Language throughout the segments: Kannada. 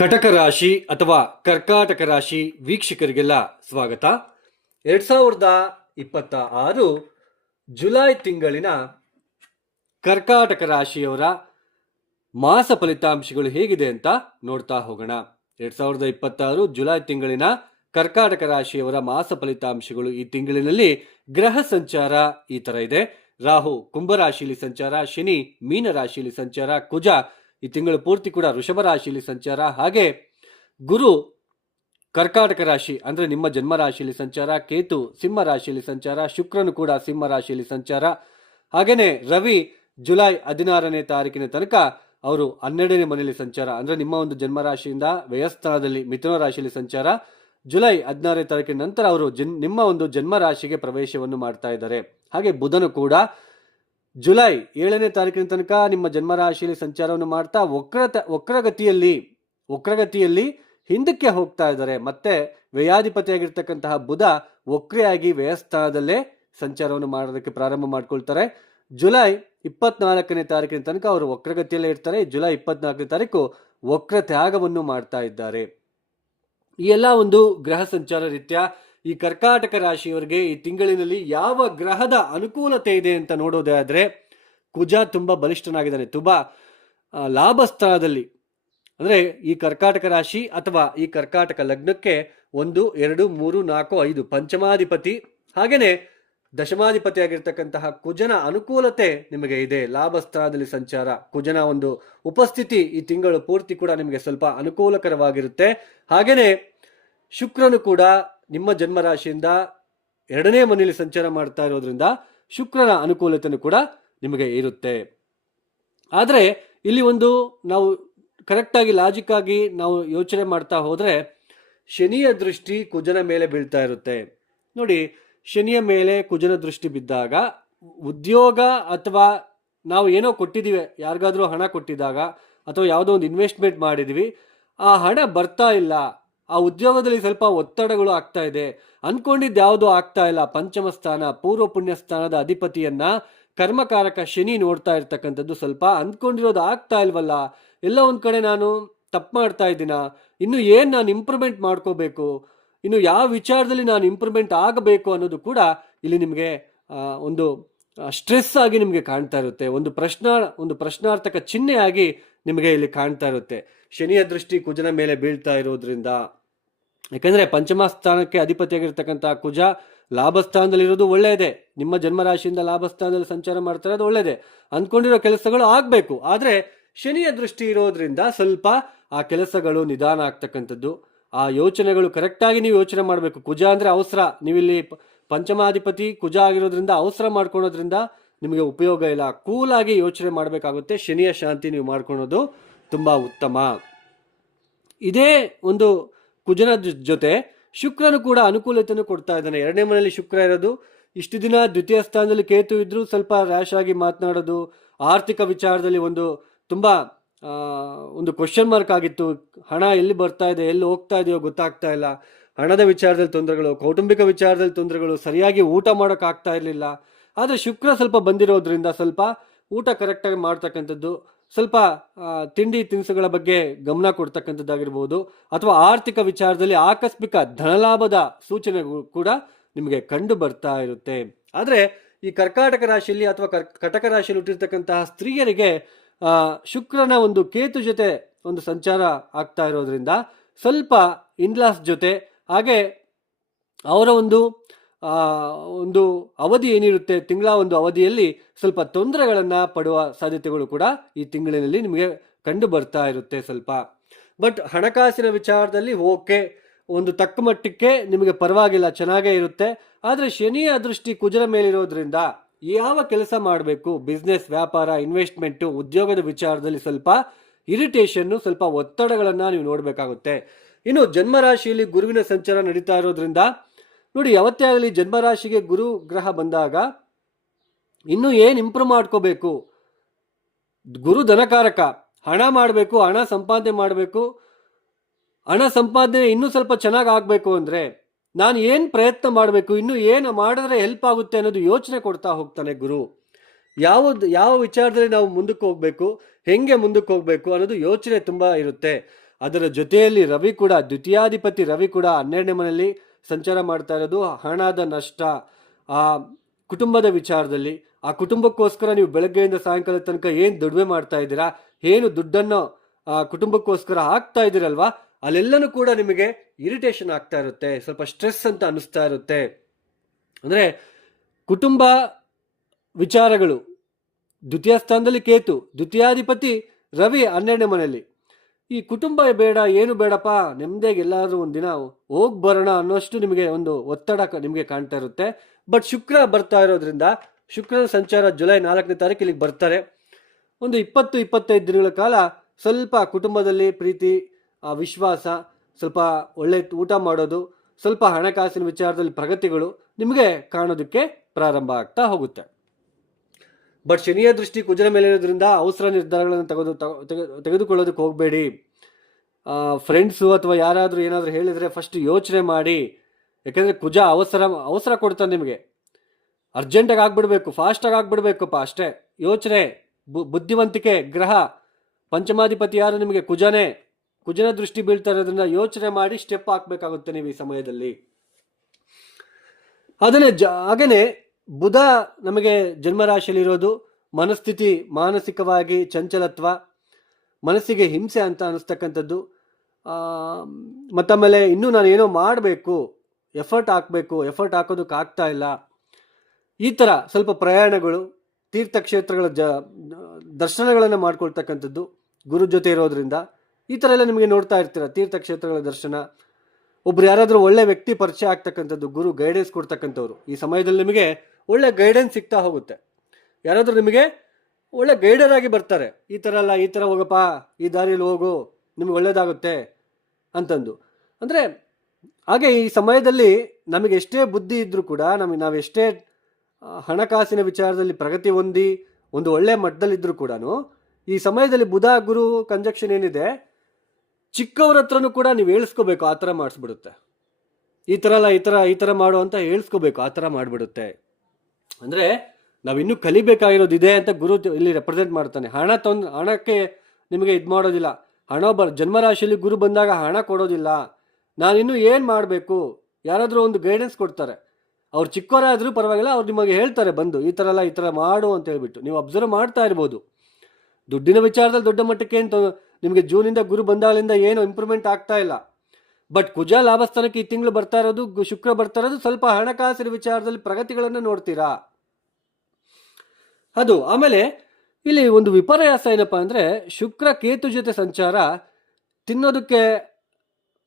ಕಟಕ ರಾಶಿ ಅಥವಾ ಕರ್ಕಾಟಕ ರಾಶಿ ವೀಕ್ಷಕರಿಗೆಲ್ಲ ಸ್ವಾಗತ. 2026 ಜುಲೈ ತಿಂಗಳಿನ ಕರ್ಕಾಟಕ ರಾಶಿಯವರ ಮಾಸ ಫಲಿತಾಂಶಗಳು ಹೇಗಿದೆ ಅಂತ ನೋಡ್ತಾ ಹೋಗೋಣ. 2026 ಜುಲೈ ತಿಂಗಳಿನ ಕರ್ಕಾಟಕ ರಾಶಿಯವರ ಮಾಸ ಫಲಿತಾಂಶಗಳು. ಈ ತಿಂಗಳಿನಲ್ಲಿ ಗ್ರಹ ಸಂಚಾರ ಈ ತರ ಇದೆ. ರಾಹು ಕುಂಭರಾಶಿಯಲ್ಲಿ ಸಂಚಾರ, ಶನಿ ಮೀನ ರಾಶಿಯಲ್ಲಿ ಸಂಚಾರ, ಕುಜ ಈ ತಿಂಗಳು ಪೂರ್ತಿ ಕೂಡ ವೃಷಭ ರಾಶಿಯಲ್ಲಿ ಸಂಚಾರ, ಹಾಗೆ ಗುರು ಕರ್ಕಾಟಕ ರಾಶಿ ಅಂದ್ರೆ ನಿಮ್ಮ ಜನ್ಮ ರಾಶಿಯಲ್ಲಿ ಸಂಚಾರ, ಕೇತು ಸಿಂಹ ರಾಶಿಯಲ್ಲಿ ಸಂಚಾರ, ಶುಕ್ರನು ಕೂಡ ಸಿಂಹ ರಾಶಿಯಲ್ಲಿ ಸಂಚಾರ, ಹಾಗೇನೆ ರವಿ ಜುಲೈ 16ನೇ ತಾರೀಕಿನ ತನಕ ಅವರು 12ನೇ ಮನೆಯಲ್ಲಿ ಸಂಚಾರ ಅಂದ್ರೆ ನಿಮ್ಮ ಒಂದು ಜನ್ಮ ರಾಶಿಯಿಂದ ವ್ಯಯಸ್ಥಾನದಲ್ಲಿ ಮಿಥುನ ರಾಶಿಯಲ್ಲಿ ಸಂಚಾರ. ಜುಲೈ 16ನೇ ತಾರೀಕಿನ ನಂತರ ಅವರು ನಿಮ್ಮ ಒಂದು ಜನ್ಮ ರಾಶಿಗೆ ಪ್ರವೇಶವನ್ನು ಮಾಡ್ತಾ ಇದ್ದಾರೆ. ಹಾಗೆ ಬುಧನು ಕೂಡ ಜುಲೈ 7ನೇ ತಾರೀಕಿನ ತನಕ ನಿಮ್ಮ ಜನ್ಮ ರಾಶಿಯಲ್ಲಿ ಸಂಚಾರವನ್ನು ಮಾಡ್ತಾ ವಕ್ರಗತಿಯಲ್ಲಿ ಹಿಂದಕ್ಕೆ ಹೋಗ್ತಾ ಇದ್ದಾರೆ. ಮತ್ತೆ ವ್ಯಯಾಧಿಪತಿಯಾಗಿರ್ತಕ್ಕಂತಹ ಬುಧ ವಕ್ರಿಯಾಗಿ ವ್ಯಯಸ್ಥಾನದಲ್ಲೇ ಸಂಚಾರವನ್ನು ಮಾಡೋದಕ್ಕೆ ಪ್ರಾರಂಭ ಮಾಡ್ಕೊಳ್ತಾರೆ. ಜುಲೈ 24ನೇ ತಾರೀಕಿನ ತನಕ ಅವರು ವಕ್ರಗತಿಯಲ್ಲೇ ಇರ್ತಾರೆ. ಜುಲೈ 24ನೇ ತಾರೀಕು ವಕ್ರ ತ್ಯಾಗವನ್ನು ಮಾಡ್ತಾ ಇದ್ದಾರೆ. ಈ ಎಲ್ಲ ಒಂದು ಗ್ರಹ ಸಂಚಾರ ರೀತ್ಯ ಈ ಕರ್ಕಾಟಕ ರಾಶಿಯವರಿಗೆ ಈ ತಿಂಗಳಿನಲ್ಲಿ ಯಾವ ಗ್ರಹದ ಅನುಕೂಲತೆ ಇದೆ ಅಂತ ನೋಡೋದೇ ಆದ್ರೆ, ಕುಜ ತುಂಬಾ ಬಲಿಷ್ಠನಾಗಿದ್ದಾನೆ, ತುಂಬಾ ಲಾಭ ಸ್ಥಾನದಲ್ಲಿ. ಅಂದ್ರೆ ಈ ಕರ್ಕಾಟಕ ರಾಶಿ ಅಥವಾ ಈ ಕರ್ಕಾಟಕ ಲಗ್ನಕ್ಕೆ 1, 2, 3, 4, 5 ಪಂಚಮಾಧಿಪತಿ ಹಾಗೇನೆ ದಶಮಾಧಿಪತಿ ಆಗಿರ್ತಕ್ಕಂತಹ ಕುಜನ ಅನುಕೂಲತೆ ನಿಮಗೆ ಇದೆ. ಲಾಭ ಸ್ಥಾನದಲ್ಲಿ ಸಂಚಾರ, ಕುಜನ ಒಂದು ಉಪಸ್ಥಿತಿ ಈ ತಿಂಗಳು ಪೂರ್ತಿ ಕೂಡ ನಿಮಗೆ ಸ್ವಲ್ಪ ಅನುಕೂಲಕರವಾಗಿರುತ್ತೆ. ಹಾಗೇನೆ ಶುಕ್ರನು ಕೂಡ ನಿಮ್ಮ ಜನ್ಮ ರಾಶಿಯಿಂದ 2ನೇ ಮನೆಯಲ್ಲಿ ಸಂಚಾರ ಮಾಡ್ತಾ ಇರೋದ್ರಿಂದ ಶುಕ್ರನ ಅನುಕೂಲತೆಯೂ ಕೂಡ ನಿಮಗೆ ಇರುತ್ತೆ. ಆದರೆ ಇಲ್ಲಿ ಒಂದು ನಾವು ಕರೆಕ್ಟಾಗಿ ಲಾಜಿಕ್ ಆಗಿ ನಾವು ಯೋಚನೆ ಮಾಡ್ತಾ ಹೋದ್ರೆ, ಶನಿಯ ದೃಷ್ಟಿ ಕುಜನ ಮೇಲೆ ಬೀಳ್ತಾ ಇರುತ್ತೆ. ನೋಡಿ, ಶನಿಯ ಮೇಲೆ ಕುಜನ ದೃಷ್ಟಿ ಬಿದ್ದಾಗ ಉದ್ಯೋಗ ಅಥವಾ ನಾವು ಏನೋ ಕೊಟ್ಟಿದ್ದೀವಿ, ಯಾರಿಗಾದ್ರೂ ಹಣ ಕೊಟ್ಟಿದ್ದಾಗ ಅಥವಾ ಯಾವುದೋ ಒಂದು ಇನ್ವೆಸ್ಟ್ಮೆಂಟ್ ಮಾಡಿದ್ವಿ, ಆ ಹಣ ಬರ್ತಾ ಇಲ್ಲ, ಆ ಉದ್ಯೋಗದಲ್ಲಿ ಸ್ವಲ್ಪ ಒತ್ತಡಗಳು ಆಗ್ತಾ ಇದೆ, ಅನ್ಕೊಂಡಿದ್ದು ಯಾವುದೋ ಆಗ್ತಾ ಇಲ್ಲ. ಪಂಚಮ ಸ್ಥಾನ ಪೂರ್ವ ಪುಣ್ಯ ಸ್ಥಾನದ ಅಧಿಪತಿಯನ್ನ ಕರ್ಮಕಾರಕ ಶನಿ ನೋಡ್ತಾ ಇರ್ತಕ್ಕಂಥದ್ದು. ಸ್ವಲ್ಪ ಅಂದ್ಕೊಂಡಿರೋದು ಆಗ್ತಾ ಇಲ್ವಲ್ಲ, ಎಲ್ಲ ಒಂದ್ ಕಡೆ ನಾನು ತಪ್ಪು ಮಾಡ್ತಾ ಇದ್ದೀನ, ಇನ್ನು ಏನ್ ನಾನು ಇಂಪ್ರೂವ್ಮೆಂಟ್ ಮಾಡ್ಕೋಬೇಕು, ಇನ್ನು ಯಾವ ವಿಚಾರದಲ್ಲಿ ನಾನು ಇಂಪ್ರೂವ್ಮೆಂಟ್ ಆಗಬೇಕು ಅನ್ನೋದು ಕೂಡ ಇಲ್ಲಿ ನಿಮಗೆ ಒಂದು ಸ್ಟ್ರೆಸ್ ಆಗಿ ನಿಮಗೆ ಕಾಣ್ತಾ ಇರುತ್ತೆ. ಒಂದು ಪ್ರಶ್ನಾರ್ಥಕ ಚಿಹ್ನೆಯಾಗಿ ನಿಮಗೆ ಇಲ್ಲಿ ಕಾಣ್ತಾ ಇರುತ್ತೆ ಶನಿಯ ದೃಷ್ಟಿ ಕುಜನ ಮೇಲೆ ಬೀಳ್ತಾ ಇರೋದ್ರಿಂದ. ಯಾಕಂದ್ರೆ ಪಂಚಮ ಸ್ಥಾನಕ್ಕೆ ಅಧಿಪತಿಯಾಗಿರ್ತಕ್ಕಂತಹ ಕುಜ ಲಾಭಸ್ಥಾನದಲ್ಲಿರೋದು ಒಳ್ಳೆಯದೇ. ನಿಮ್ಮ ಜನ್ಮರಾಶಿಯಿಂದ ಲಾಭಸ್ಥಾನದಲ್ಲಿ ಸಂಚಾರ ಮಾಡ್ತಾ ಇರೋದು ಒಳ್ಳೆಯದೇ. ಅಂದ್ಕೊಂಡಿರೋ ಕೆಲಸಗಳು ಆಗ್ಬೇಕು. ಆದ್ರೆ ಶನಿಯ ದೃಷ್ಟಿ ಇರೋದ್ರಿಂದ ಸ್ವಲ್ಪ ಆ ಕೆಲಸಗಳು ನಿಧಾನ ಆಗ್ತಕ್ಕಂಥದ್ದು, ಆ ಯೋಚನೆಗಳು ಕರೆಕ್ಟಾಗಿ ನೀವು ಯೋಚನೆ ಮಾಡಬೇಕು. ಕುಜ ಅಂದ್ರೆ ಅವಸರ, ನೀವಿಲ್ಲಿ ಪಂಚಮಾಧಿಪತಿ ಕುಜ ಆಗಿರೋದ್ರಿಂದ ಅವಸರ ಮಾಡ್ಕೊಳೋದ್ರಿಂದ ನಿಮಗೆ ಉಪಯೋಗ ಇಲ್ಲ. ಕೂಲಾಗಿ ಯೋಚನೆ ಮಾಡಬೇಕಾಗುತ್ತೆ. ಶನಿಯ ಶಾಂತಿ ನೀವು ಮಾಡ್ಕೊಳೋದು ತುಂಬಾ ಉತ್ತಮ. ಇದೇ ಒಂದು ಕುಜನ ಜೊತೆ ಶುಕ್ರನು ಕೂಡ ಅನುಕೂಲತೆಯನ್ನು ಕೊಡ್ತಾ ಇದ್ದಾನೆ. 2ನೇ ಮನೆಯಲ್ಲಿ ಶುಕ್ರ ಇರೋದು, ಇಷ್ಟು ದಿನ ದ್ವಿತೀಯ ಸ್ಥಾನದಲ್ಲಿ ಕೇತು ಇದ್ರು ಸ್ವಲ್ಪ ರ್ಯಾಶ್ ಆಗಿ ಮಾತನಾಡೋದು, ಆರ್ಥಿಕ ವಿಚಾರದಲ್ಲಿ ತುಂಬಾ ಒಂದು ಕ್ವಶನ್ ಮಾರ್ಕ್ ಆಗಿತ್ತು. ಹಣ ಎಲ್ಲಿ ಬರ್ತಾ ಇದೆ, ಎಲ್ಲಿ ಹೋಗ್ತಾ ಇದೆಯೋ ಗೊತ್ತಾಗ್ತಾ ಇಲ್ಲ. ಹಣದ ವಿಚಾರದಲ್ಲಿ ತೊಂದರೆಗಳು, ಕೌಟುಂಬಿಕ ವಿಚಾರದಲ್ಲಿ ತೊಂದರೆಗಳು, ಸರಿಯಾಗಿ ಊಟ ಮಾಡೋಕೆ ಆಗ್ತಾ ಇರಲಿಲ್ಲ. ಆದರೆ ಶುಕ್ರ ಸ್ವಲ್ಪ ಬಂದಿರೋದ್ರಿಂದ ಸ್ವಲ್ಪ ಊಟ ಕರೆಕ್ಟಾಗಿ ಮಾಡ್ತಕ್ಕಂಥದ್ದು, ಸ್ವಲ್ಪ ತಿಂಡಿ ತಿನಿಸುಗಳ ಬಗ್ಗೆ ಗಮನ ಕೊಡ್ತಕ್ಕಂಥದ್ದಾಗಿರ್ಬೋದು, ಅಥವಾ ಆರ್ಥಿಕ ವಿಚಾರದಲ್ಲಿ ಆಕಸ್ಮಿಕ ಧನಲಾಭದ ಸೂಚನೆಗಳು ಕೂಡ ನಿಮಗೆ ಕಂಡು ಬರ್ತಾ ಇರುತ್ತೆ. ಆದರೆ ಈ ಕರ್ಕಾಟಕ ರಾಶಿಯಲ್ಲಿ ಅಥವಾ ಕಟಕ ರಾಶಿಯಲ್ಲಿ ಹುಟ್ಟಿರ್ತಕ್ಕಂತಹ ಸ್ತ್ರೀಯರಿಗೆ ಶುಕ್ರನ ಒಂದು ಕೇತು ಜೊತೆ ಒಂದು ಸಂಚಾರ ಆಗ್ತಾ ಇರೋದ್ರಿಂದ ಸ್ವಲ್ಪ ಇನ್ಲಾಸ್ ಜೊತೆ, ಹಾಗೆ ಅವರ ಒಂದು ಅವಧಿ ಏನಿರುತ್ತೆ, ತಿಂಗಳ ಒಂದು ಅವಧಿಯಲ್ಲಿ ಸ್ವಲ್ಪ ತೊಂದರೆಗಳನ್ನ ಪಡುವ ಸಾಧ್ಯತೆಗಳು ಕೂಡ ಈ ತಿಂಗಳಿನಲ್ಲಿ ನಿಮಗೆ ಕಂಡು ಬರ್ತಾ ಇರುತ್ತೆ ಸ್ವಲ್ಪ. ಬಟ್ ಹಣಕಾಸಿನ ವಿಚಾರದಲ್ಲಿ ಓಕೆ, ಒಂದು ತಕ್ಕ ಮಟ್ಟಕ್ಕೆ ನಿಮಗೆ ಪರವಾಗಿಲ್ಲ, ಚೆನ್ನಾಗೇ ಇರುತ್ತೆ. ಆದರೆ ಶನಿಯ ದೃಷ್ಟಿ ಕುಜರ ಮೇಲಿರೋದ್ರಿಂದ ಯಾವ ಕೆಲಸ ಮಾಡಬೇಕು, ಬಿಸ್ನೆಸ್, ವ್ಯಾಪಾರ, ಇನ್ವೆಸ್ಟ್ಮೆಂಟು, ಉದ್ಯೋಗದ ವಿಚಾರದಲ್ಲಿ ಸ್ವಲ್ಪ ಇರಿಟೇಷನ್ನು, ಸ್ವಲ್ಪ ಒತ್ತಡಗಳನ್ನ ನೀವು ನೋಡಬೇಕಾಗುತ್ತೆ. ಇನ್ನು ಜನ್ಮರಾಶಿಯಲ್ಲಿ ಗುರುವಿನ ಸಂಚಾರ ನಡೀತಾ ಇರೋದ್ರಿಂದ ನೋಡಿ, ಯಾವತ್ತೇ ಆಗಲಿ ಜನ್ಮರಾಶಿಗೆ ಗುರು ಗ್ರಹ ಬಂದಾಗ ಇನ್ನು ಏನು ಇಂಪ್ರೂವ್ ಮಾಡ್ಕೋಬೇಕು. ಗುರು ಧನಕಾರಕ, ಹಣ ಮಾಡಬೇಕು, ಹಣ ಸಂಪಾದನೆ ಮಾಡಬೇಕು. ಹಣ ಸಂಪಾದನೆ ಇನ್ನೂ ಸ್ವಲ್ಪ ಚೆನ್ನಾಗಿ ಆಗಬೇಕು ಅಂದರೆ ನಾನು ಏನು ಪ್ರಯತ್ನ ಮಾಡಬೇಕು, ಇನ್ನು ಏನು ಮಾಡಿದ್ರೆ ಹೆಲ್ಪ್ ಆಗುತ್ತೆ ಅನ್ನೋದು ಯೋಚನೆ ಕೊಡ್ತಾ ಹೋಗ್ತಾನೆ ಗುರು. ಯಾವ ವಿಚಾರದಲ್ಲಿ ನಾವು ಮುಂದಕ್ಕೆ ಹೋಗ್ಬೇಕು, ಹೆಂಗೆ ಮುಂದಕ್ಕೆ ಹೋಗ್ಬೇಕು ಅನ್ನೋದು ಯೋಚನೆ ತುಂಬ ಇರುತ್ತೆ. ಅದರ ಜೊತೆಯಲ್ಲಿ ರವಿ ಕೂಡ, ದ್ವಿತೀಯಾಧಿಪತಿ ರವಿ ಕೂಡ 12ನೇ ಮನೆಯಲ್ಲಿ ಸಂಚಾರ ಮಾಡ್ತಾ ಇರೋದು ಹಣದ ನಷ್ಟ, ಆ ಕುಟುಂಬದ ವಿಚಾರದಲ್ಲಿ, ಆ ಕುಟುಂಬಕ್ಕೋಸ್ಕರ ನೀವು ಬೆಳಗ್ಗೆಯಿಂದ ಸಾಯಂಕಾಲ ತನಕ ಏನು ದುಡಿಮೆ ಮಾಡ್ತಾ ಇದ್ದೀರಾ, ಏನು ದುಡ್ಡನ್ನು ಕುಟುಂಬಕ್ಕೋಸ್ಕರ ಹಾಕ್ತಾ ಇದ್ದೀರಲ್ವಾ, ಅಲ್ಲೆಲ್ಲನೂ ಕೂಡ ನಿಮಗೆ ಇರಿಟೇಷನ್ ಆಗ್ತಾ ಇರುತ್ತೆ, ಸ್ವಲ್ಪ ಸ್ಟ್ರೆಸ್ ಅಂತ ಅನಿಸ್ತಾ ಇರುತ್ತೆ. ಅಂದರೆ ಕುಟುಂಬ ವಿಚಾರಗಳು, ದ್ವಿತೀಯ ಸ್ಥಾನದಲ್ಲಿ ಕೇತು, ದ್ವಿತೀಯಾಧಿಪತಿ ರವಿ 12ನೇ ಮನೆಯಲ್ಲಿ. ಈ ಕುಟುಂಬ ಬೇಡ, ಏನು ಬೇಡಪ್ಪ, ನೆಮ್ಮದಿಯಾಗಿ ಎಲ್ಲಾದ್ರೂ ಒಂದಿನ ಹೋಗಿ ಬರೋಣ ಅನ್ನೋಷ್ಟು ನಿಮಗೆ ಒಂದು ಒತ್ತಡ ನಿಮಗೆ ಕಾಣ್ತಾ ಇರುತ್ತೆ. ಬಟ್ ಶುಕ್ರ ಬರ್ತಾ ಇರೋದ್ರಿಂದ, ಶುಕ್ರನ ಸಂಚಾರ ಜುಲೈ 4ನೇ ತಾರೀಕು ಇಲ್ಲಿಗೆ ಬರ್ತಾರೆ. ಒಂದು 20-25 ದಿನಗಳ ಕಾಲ ಸ್ವಲ್ಪ ಕುಟುಂಬದಲ್ಲಿ ಪ್ರೀತಿ, ವಿಶ್ವಾಸ, ಸ್ವಲ್ಪ ಒಳ್ಳೆ ಊಟ ಮಾಡೋದು, ಸ್ವಲ್ಪ ಹಣಕಾಸಿನ ವಿಚಾರದಲ್ಲಿ ಪ್ರಗತಿಗಳು ನಿಮಗೆ ಕಾಣೋದಕ್ಕೆ ಪ್ರಾರಂಭ ಆಗ್ತಾ ಹೋಗುತ್ತೆ. ಬಟ್ ಶನಿಯ ದೃಷ್ಟಿ ಕುಜರ ಮೇಲೆ ಇರೋದ್ರಿಂದ ಅವಸರ ನಿರ್ಧಾರಗಳನ್ನು ತೆಗೆದುಕೊಳ್ಳೋದಕ್ಕೆ ಹೋಗಬೇಡಿ. ಫ್ರೆಂಡ್ಸು ಅಥವಾ ಯಾರಾದರೂ ಏನಾದರೂ ಹೇಳಿದರೆ ಫಸ್ಟ್ ಯೋಚನೆ ಮಾಡಿ. ಯಾಕೆಂದರೆ ಕುಜ ಅವಸರ ಕೊಡ್ತಾನೆ ನಿಮಗೆ. ಅರ್ಜೆಂಟಾಗಿ ಆಗ್ಬಿಡ್ಬೇಕು, ಫಾಸ್ಟಾಗಿ ಆಗ್ಬಿಡ್ಬೇಕಪ್ಪ ಅಷ್ಟೇ. ಯೋಚನೆ, ಬುದ್ಧಿವಂತಿಕೆ ಗ್ರಹ, ಪಂಚಮಾಧಿಪತಿ ಯಾರು ನಿಮಗೆ ಕುಜನ ದೃಷ್ಟಿ ಬೀಳ್ತಾ ಇರೋದ್ರಿಂದ ಯೋಚನೆ ಮಾಡಿ ಸ್ಟೆಪ್ ಹಾಕಬೇಕಾಗುತ್ತೆ ನೀವು ಈ ಸಮಯದಲ್ಲಿ. ಹಾಗೇನೆ ಬುಧ ನಮಗೆ ಜನ್ಮರಾಶಿಯಲ್ಲಿರೋದು ಮನಸ್ಥಿತಿ, ಮಾನಸಿಕವಾಗಿ ಚಂಚಲತ್ವ, ಮನಸ್ಸಿಗೆ ಹಿಂಸೆ ಅಂತ ಅನಿಸ್ತಕ್ಕಂಥದ್ದು. ಮತ್ತಮೇಲೆ ಇನ್ನೂ ನಾನು ಏನೋ ಮಾಡಬೇಕು, ಎಫರ್ಟ್ ಹಾಕೋದಕ್ಕೆ ಆಗ್ತಾ ಇಲ್ಲ. ಈ ಥರ ಸ್ವಲ್ಪ ಪ್ರಯಾಣಗಳು, ತೀರ್ಥಕ್ಷೇತ್ರಗಳ ದರ್ಶನಗಳನ್ನು ಮಾಡ್ಕೊಳ್ತಕ್ಕಂಥದ್ದು ಗುರು ಜೊತೆ ಇರೋದ್ರಿಂದ. ಈ ಥರ ಎಲ್ಲ ನಿಮಗೆ ನೋಡ್ತಾ ಇರ್ತೀರ, ತೀರ್ಥಕ್ಷೇತ್ರಗಳ ದರ್ಶನ, ಒಬ್ರು ಯಾರಾದರೂ ಒಳ್ಳೆ ವ್ಯಕ್ತಿ ಪರಿಚಯ ಆಗ್ತಕ್ಕಂಥದ್ದು, ಗುರು ಗೈಡೆನ್ಸ್ ಕೊಡ್ತಕ್ಕಂಥವ್ರು. ಈ ಸಮಯದಲ್ಲಿ ನಿಮಗೆ ಒಳ್ಳೆ ಗೈಡೆನ್ಸ್ ಸಿಗ್ತಾ ಹೋಗುತ್ತೆ. ಯಾರಾದರೂ ನಿಮಗೆ ಒಳ್ಳೆ ಗೈಡರ್ ಆಗಿ ಬರ್ತಾರೆ, ಈ ಥರ ಅಲ್ಲ, ಈ ಥರ ಹೋಗಪ್ಪ, ಈ ದಾರಿಯಲ್ಲಿ ಹೋಗು, ನಿಮ್ಗೆ ಒಳ್ಳೇದಾಗುತ್ತೆ ಅಂತಂದು. ಅಂದರೆ ಹಾಗೆ ಈ ಸಮಯದಲ್ಲಿ ನಮಗೆ ಎಷ್ಟೇ ಬುದ್ಧಿ ಇದ್ದರೂ ಕೂಡ, ನಾವೆಷ್ಟೇ ಹಣಕಾಸಿನ ವಿಚಾರದಲ್ಲಿ ಪ್ರಗತಿ ಹೊಂದಿ ಒಂದು ಒಳ್ಳೆ ಮಟ್ಟದಲ್ಲಿದ್ದರೂ ಕೂಡ, ಈ ಸಮಯದಲ್ಲಿ ಬುಧ ಗುರು ಕಂಜಕ್ಷನ್ ಏನಿದೆ, ಚಿಕ್ಕವ್ರ ಹತ್ರನೂ ಕೂಡ ನೀವು ಹೇಳ್ಸ್ಕೋಬೇಕು, ಆ ಥರ ಮಾಡಿಸ್ಬಿಡುತ್ತೆ. ಈ ಥರ ಅಲ್ಲ, ಈ ಥರ ಮಾಡು ಅಂತ ಹೇಳ್ಸ್ಕೋಬೇಕು, ಆ ಥರ ಮಾಡಿಬಿಡುತ್ತೆ. ಅಂದರೆ ನಾವಿನ್ನೂ ಕಲಿಬೇಕಾಗಿರೋದಿದೆ ಅಂತ ಗುರು ಇಲ್ಲಿ ರೆಪ್ರೆಸೆಂಟ್ ಮಾಡ್ತಾನೆ. ಹಣಕ್ಕೆ ನಿಮಗೆ ಇದು ಮಾಡೋದಿಲ್ಲ. ಜನ್ಮರಾಶಿಯಲ್ಲಿ ಗುರು ಬಂದಾಗ ಹಣ ಕೊಡೋದಿಲ್ಲ. ನಾನಿನ್ನೂ ಏನು ಮಾಡಬೇಕು, ಯಾರಾದರೂ ಒಂದು ಗೈಡೆನ್ಸ್ ಕೊಡ್ತಾರೆ. ಅವ್ರು ಚಿಕ್ಕವರಾದರೂ ಪರವಾಗಿಲ್ಲ, ಅವ್ರು ನಿಮಗೆ ಹೇಳ್ತಾರೆ ಬಂದು, ಈ ಥರ ಅಲ್ಲ, ಈ ಥರ ಮಾಡು ಅಂತ ಹೇಳ್ಬಿಟ್ಟು. ನೀವು ಅಬ್ಸರ್ವ್ ಮಾಡ್ತಾ ಇರ್ಬೋದು. ದುಡ್ಡಿನ ವಿಚಾರದಲ್ಲಿ ದೊಡ್ಡ ಮಟ್ಟಕ್ಕೆ ಅಂತ ನಿಮಗೆ ಜೂನಿಂದ ಗುರು ಬಂದಾಗಲಿಂದ ಏನು ಇಂಪ್ರೂವ್ಮೆಂಟ್ ಆಗ್ತಾ ಇಲ್ಲ. ಬಟ್ ಕುಜ ಲಾಭಸ್ಥಾನಕ್ಕೆ ಈ ತಿಂಗಳು ಬರ್ತಾ ಇರೋದು, ಶುಕ್ರ ಬರ್ತಾ ಇರೋದು, ಸ್ವಲ್ಪ ಹಣಕಾಸಿನ ವಿಚಾರದಲ್ಲಿ ಪ್ರಗತಿಗಳನ್ನು ನೋಡ್ತೀರಾ ಅದು. ಆಮೇಲೆ ಇಲ್ಲಿ ಒಂದು ವಿಪರ್ಯಾಸ ಏನಪ್ಪಾ ಅಂದರೆ, ಶುಕ್ರ ಕೇತು ಜೊತೆ ಸಂಚಾರ, ತಿನ್ನೋದಕ್ಕೆ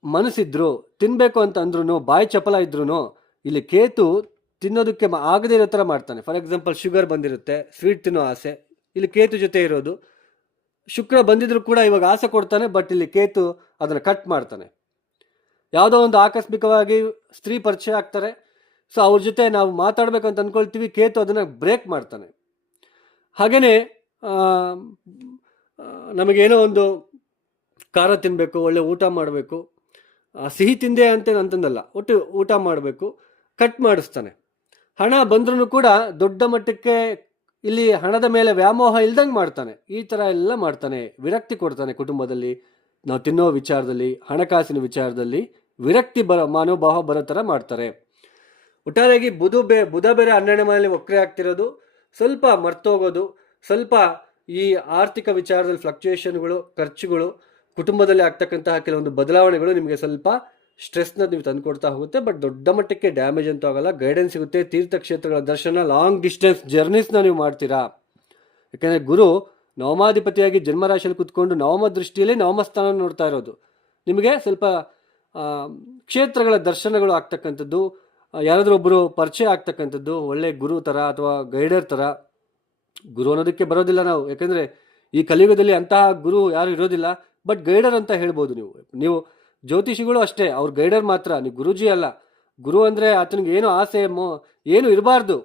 ಮನಸ್ಸಿದ್ರು, ತಿನ್ನಬೇಕು ಅಂತ ಅಂದ್ರೂ, ಬಾಯಿ ಚಪಲ ಇದ್ರೂ, ಇಲ್ಲಿ ಕೇತು ತಿನ್ನೋದಕ್ಕೆ ಆಗದೇ ಇರೋ ಥರ ಮಾಡ್ತಾನೆ. ಫಾರ್ ಎಕ್ಸಾಂಪಲ್, ಶುಗರ್ ಬಂದಿರುತ್ತೆ, ಸ್ವೀಟ್ ತಿನ್ನೋ ಆಸೆ, ಇಲ್ಲಿ ಕೇತು ಜೊತೆ ಇರೋದು. ಶುಕ್ರ ಬಂದಿದ್ರು ಕೂಡ ಇವಾಗ ಆಸೆ ಕೊಡ್ತಾನೆ, ಬಟ್ ಇಲ್ಲಿ ಕೇತು ಅದನ್ನು ಕಟ್ ಮಾಡ್ತಾನೆ. ಯಾವುದೋ ಒಂದು ಆಕಸ್ಮಿಕವಾಗಿ ಸ್ತ್ರೀ ಪರಿಚಯ ಆಗ್ತಾರೆ, ಸೊ ಅವ್ರ ಜೊತೆ ನಾವು ಮಾತಾಡ್ಬೇಕಂತ ಅಂದ್ಕೊಳ್ತೀವಿ, ಕೇತು ಅದನ್ನು ಬ್ರೇಕ್ ಮಾಡ್ತಾನೆ. ಹಾಗೆಯೇ ನಮಗೇನೋ ಒಂದು ಖಾರ ತಿನ್ನಬೇಕು, ಒಳ್ಳೆ ಊಟ ಮಾಡಬೇಕು, ಸಿಹಿ ತಿಂದೆ ಅಂತಂದಲ್ಲ, ಒಟ್ಟು ಊಟ ಮಾಡಬೇಕು, ಕಟ್ ಮಾಡಿಸ್ತಾನೆ. ಹಣ ಬಂದ್ರೂ ಕೂಡ ದೊಡ್ಡ ಮಟ್ಟಕ್ಕೆ ಇಲ್ಲಿ ಹಣದ ಮೇಲೆ ವ್ಯಾಮೋಹ ಇಲ್ದಂಗೆ ಮಾಡ್ತಾನೆ. ಈ ಥರ ಎಲ್ಲ ಮಾಡ್ತಾನೆ, ವಿರಕ್ತಿ ಕೊಡ್ತಾನೆ. ಕುಟುಂಬದಲ್ಲಿ ನಾವು ತಿನ್ನೋ ವಿಚಾರದಲ್ಲಿ, ಹಣಕಾಸಿನ ವಿಚಾರದಲ್ಲಿ ವಿರಕ್ತಿ ಮನೋಭಾವ ಬರೋ ಥರ ಮಾಡ್ತಾರೆ. ಒಟ್ಟಾರೆಯಾಗಿ ಬುಧ ಬೇರೆ 12ನೇ ಮನೆಯಲ್ಲಿ ವಕ್ರೆ ಆಗ್ತಿರೋದು, ಸ್ವಲ್ಪ ಮರ್ತೋಗೋದು, ಸ್ವಲ್ಪ ಈ ಆರ್ಥಿಕ ವಿಚಾರದಲ್ಲಿ ಫ್ಲಕ್ಚುಯೇಷನ್ಗಳು, ಖರ್ಚುಗಳು, ಕುಟುಂಬದಲ್ಲಿ ಆಗ್ತಕ್ಕಂತಹ ಕೆಲವೊಂದು ಬದಲಾವಣೆಗಳು ನಿಮಗೆ ಸ್ವಲ್ಪ ಸ್ಟ್ರೆಸ್ನ ನೀವು ತಂದುಕೊಡ್ತಾ ಹೋಗುತ್ತೆ. ಬಟ್ ದೊಡ್ಡ ಮಟ್ಟಕ್ಕೆ ಡ್ಯಾಮೇಜ್ ಅಂತೂ ಆಗಲ್ಲ, ಗೈಡೆನ್ಸ್ ಸಿಗುತ್ತೆ. ತೀರ್ಥಕ್ಷೇತ್ರಗಳ ದರ್ಶನ, ಲಾಂಗ್ ಡಿಸ್ಟೆನ್ಸ್ ಜರ್ನೀಸ್ನ ನೀವು ಮಾಡ್ತೀರಾ. ಯಾಕೆಂದರೆ ಗುರು ನವಮಾಧಿಪತಿಯಾಗಿ ಜನ್ಮರಾಶಿಯಲ್ಲಿ ಕೂತ್ಕೊಂಡು ನವಮ ದೃಷ್ಟಿಯಲ್ಲಿ ನವಮ ಸ್ಥಾನ ನೋಡ್ತಾ ಇರೋದು. ನಿಮಗೆ ಸ್ವಲ್ಪ ಕ್ಷೇತ್ರಗಳ ದರ್ಶನಗಳು ಆಗ್ತಕ್ಕಂಥದ್ದು, ಯಾರಾದರೂ ಒಬ್ಬರು ಪರಿಚಯ ಆಗ್ತಕ್ಕಂಥದ್ದು, ಒಳ್ಳೆ ಗುರು ಥರ ಅಥವಾ ಗೈಡರ್ ಥರ. ಗುರು ಅನ್ನೋದಕ್ಕೆ ಬರೋದಿಲ್ಲ ನಾವು, ಯಾಕೆಂದರೆ ಈ ಕಲಿಯುಗದಲ್ಲಿ ಅಂತಹ ಗುರು ಯಾರು ಇರೋದಿಲ್ಲ. ಬಟ್ ಗೈಡರ್ ಅಂತ ಹೇಳ್ಬೋದು. ನೀವು ಜ್ಯೋತಿಷಿಗಳು ಅಷ್ಟೇ, ಅವ್ರ ಗೈಡರ್ ಮಾತ್ರ, ನೀವು ಗುರುಜಿ ಅಲ್ಲ. ಗುರು ಅಂದರೆ ಆತನಿಗೆ ಏನೋ ಆಸೆ ಏನು ಇರಬಾರ್ದು,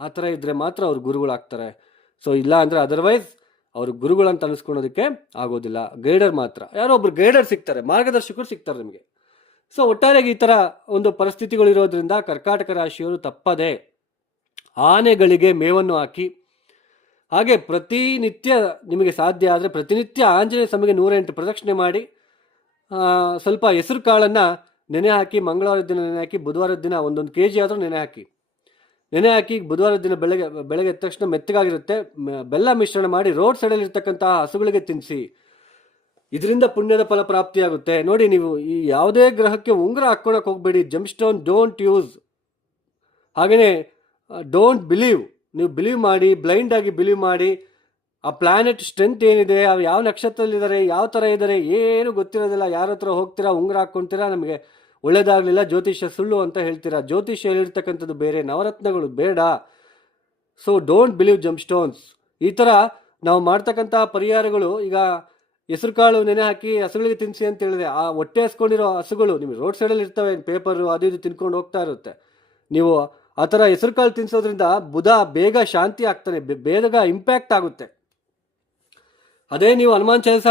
ಆ ಥರ ಇದ್ದರೆ ಮಾತ್ರ ಅವ್ರು ಗುರುಗಳಾಗ್ತಾರೆ. ಸೊ ಇಲ್ಲ ಅಂದರೆ ಅದರ್ವೈಸ್ ಅವರು ಗುರುಗಳಂತ ಅನಿಸ್ಕೊಳೋದಕ್ಕೆ ಆಗೋದಿಲ್ಲ. ಗೈಡರ್ ಮಾತ್ರ, ಯಾರೋ ಒಬ್ರು ಗೈಡರ್ ಸಿಗ್ತಾರೆ, ಮಾರ್ಗದರ್ಶಕರು ಸಿಗ್ತಾರೆ ನಿಮಗೆ. ಸೊ ಒಟ್ಟಾರೆಯಾಗಿ ಈ ಥರ ಒಂದು ಪರಿಸ್ಥಿತಿಗಳು ಇರೋದ್ರಿಂದ ಕರ್ಕಾಟಕ ರಾಶಿಯವರು ತಪ್ಪದೆ ಆನೆಗಳಿಗೆ ಮೇವನ್ನು ಹಾಕಿ, ಹಾಗೆ ಪ್ರತಿನಿತ್ಯ ನಿಮಗೆ ಸಾಧ್ಯ ಆದರೆ ಪ್ರತಿನಿತ್ಯ ಆಂಜನೇಯ ಸ್ವಾಮಿಗೆ 108 ಪ್ರದಕ್ಷಿಣೆ ಮಾಡಿ, ಸ್ವಲ್ಪ ಹೆಸರು ಕಾಳನ್ನು ನೆನೆ ಹಾಕಿ, ಮಂಗಳವಾರದ ದಿನ ನೆನೆ ಹಾಕಿ, ಬುಧವಾರದ ದಿನ 1 kg ಆದರೂ ನೆನೆ ಹಾಕಿ ಬುಧವಾರದ ದಿನ ಬೆಳಗ್ಗೆ ಎದ್ದ ತಕ್ಷಣ ಮೆತ್ತಗಾಗಿರುತ್ತೆ, ಬೆಲ್ಲ ಮಿಶ್ರಣ ಮಾಡಿ ರೋಡ್ ಸೈಡಲ್ಲಿ ಇರ್ತಕ್ಕಂತಹ ಹಸುಗಳಿಗೆ ತಿನ್ನಿಸಿ. ಇದರಿಂದ ಪುಣ್ಯದ ಫಲ ಪ್ರಾಪ್ತಿಯಾಗುತ್ತೆ. ನೋಡಿ, ನೀವು ಈ ಯಾವುದೇ ಗ್ರಹಕ್ಕೆ ಉಂಗುರ ಹಾಕ್ಕೊಳಕ್ಕೆ ಹೋಗಬೇಡಿ. ಜಮ್ಸ್ಟೋನ್ ಡೋಂಟ್ ಯೂಸ್. ಹಾಗೆಯೇ ಡೋಂಟ್ ಬಿಲೀವ್. ನೀವು ಬಿಲೀವ್ ಮಾಡಿ, ಬ್ಲೈಂಡ್ ಆಗಿ ಬಿಲೀವ್ ಮಾಡಿ. ಆ ಪ್ಲಾನೆಟ್ ಸ್ಟ್ರೆಂತ್ ಏನಿದೆ, ಅವು ಯಾವ ನಕ್ಷತ್ರದಲ್ಲಿದ್ದಾರೆ, ಯಾವ ಥರ ಇದ್ದಾರೆ, ಏನು ಗೊತ್ತಿರೋದಿಲ್ಲ. ಯಾರ ಹತ್ರ ಹೋಗ್ತೀರಾ, ಉಂಗುರ ಹಾಕ್ಕೊಳ್ತೀರಾ, ನಮಗೆ ಒಳ್ಳೇದಾಗಲಿಲ್ಲ, ಜ್ಯೋತಿಷ್ಯ ಸುಳ್ಳು ಅಂತ ಹೇಳ್ತೀರಾ. ಜ್ಯೋತಿಷ್ಯ ಹೇಳಿರ್ತಕ್ಕಂಥದ್ದು ಬೇರೆ, ನವರತ್ನಗಳು ಬೇಡ. So don't believe gemstones. ಈ ಥರ ನಾವು ಮಾಡ್ತಕ್ಕಂಥ ಪರಿಹಾರಗಳು, ಈಗ ಹೆಸರು ಕಾಳು ನೆನೆ ಹಾಕಿ ಹಸುಗಳಿಗೆ ತಿನ್ನಿಸಿ ಅಂತ ಹೇಳಿದೆ. ಆ ಹೊಟ್ಟೆ ಹಸ್ಕೊಂಡಿರೋ ಹಸುಗಳು ನಿಮಗೆ ರೋಡ್ ಸೈಡಲ್ಲಿ ಇರ್ತವೆ, ಪೇಪರು ಅದು ಇದು ತಿನ್ಕೊಂಡು ಹೋಗ್ತಾ ಇರುತ್ತೆ. ನೀವು ಆ ಥರ ಹೆಸರು ಕಾಳು ತಿನ್ನಿಸೋದ್ರಿಂದ ಬುಧ ಬೇಗ ಶಾಂತಿ ಆಗ್ತಾನೆ, ಬೇಗ ಇಂಪ್ಯಾಕ್ಟ್ ಆಗುತ್ತೆ. ಅದೇ ನೀವು ಹನುಮಾನ್ ಚಾಲಿಸ,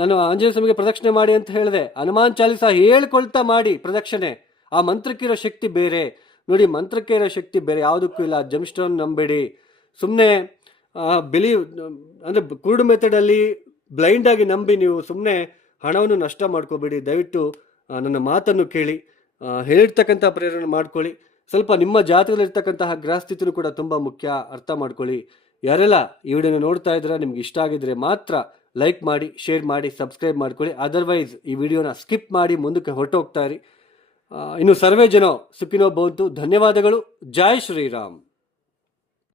ನಾನು ಆಂಜನೇಯ ಸ್ವಾಮಿಗೆ ಪ್ರದಕ್ಷಿಣೆ ಮಾಡಿ ಅಂತ ಹೇಳಿದೆ, ಹನುಮಾನ್ ಚಾಲಿಸ ಹೇಳ್ಕೊಳ್ತಾ ಮಾಡಿ ಪ್ರದಕ್ಷಿಣೆ. ಆ ಮಂತ್ರಕ್ಕಿರೋ ಶಕ್ತಿ ಬೇರೆ. ನೋಡಿ, ಮಂತ್ರಕ್ಕೆ ಇರೋ ಶಕ್ತಿ ಬೇರೆ ಯಾವುದಕ್ಕೂ ಇಲ್ಲ. ಜಮ್ಸ್ಟೋನ್ ನಂಬೇಡಿ. ಸುಮ್ಮನೆ ಬಿಲೀವ್ ಅಂದರೆ ಕುರುಡು ಮೆಥಡಲ್ಲಿ ಬ್ಲೈಂಡಾಗಿ ನಂಬಿ ನೀವು ಸುಮ್ಮನೆ ಹಣವನ್ನು ನಷ್ಟ ಮಾಡ್ಕೋಬೇಡಿ. ದಯವಿಟ್ಟು ನನ್ನ ಮಾತನ್ನು ಕೇಳಿ, ಹೇಳಿರ್ತಕ್ಕಂಥ ಪ್ರೇರಣೆ ಮಾಡ್ಕೊಳ್ಳಿ. ಸ್ವಲ್ಪ ನಿಮ್ಮ ಜಾತಕದಲ್ಲಿರ್ತಕ್ಕಂತಹ ಗ್ರಹಸ್ಥಿತಿನೂ ಕೂಡ ತುಂಬ ಮುಖ್ಯ, ಅರ್ಥ ಮಾಡ್ಕೊಳ್ಳಿ. ಯಾರೆಲ್ಲ ಈ ವಿಡಿಯೋನ ನೋಡ್ತಾ ಇದ್ರೆ, ನಿಮ್ಗೆ ಇಷ್ಟ ಆಗಿದ್ರೆ ಮಾತ್ರ ಲೈಕ್ ಮಾಡಿ, ಶೇರ್ ಮಾಡಿ, ಸಬ್ಸ್ಕ್ರೈಬ್ ಮಾಡ್ಕೊಳ್ಳಿ. ಅದರ್ವೈಸ್ ಈ ವಿಡಿಯೋನ ಸ್ಕಿಪ್ ಮಾಡಿ ಮುಂದಕ್ಕೆ ಹೊರಟೋಗ್ತಾ ಇರಿ. ಇನ್ನು ಸರ್ವೇ ಜನ ಸುಖಿನೋ ಭವಂತು. ಧನ್ಯವಾದಗಳು. ಜೈ ಶ್ರೀರಾಮ್.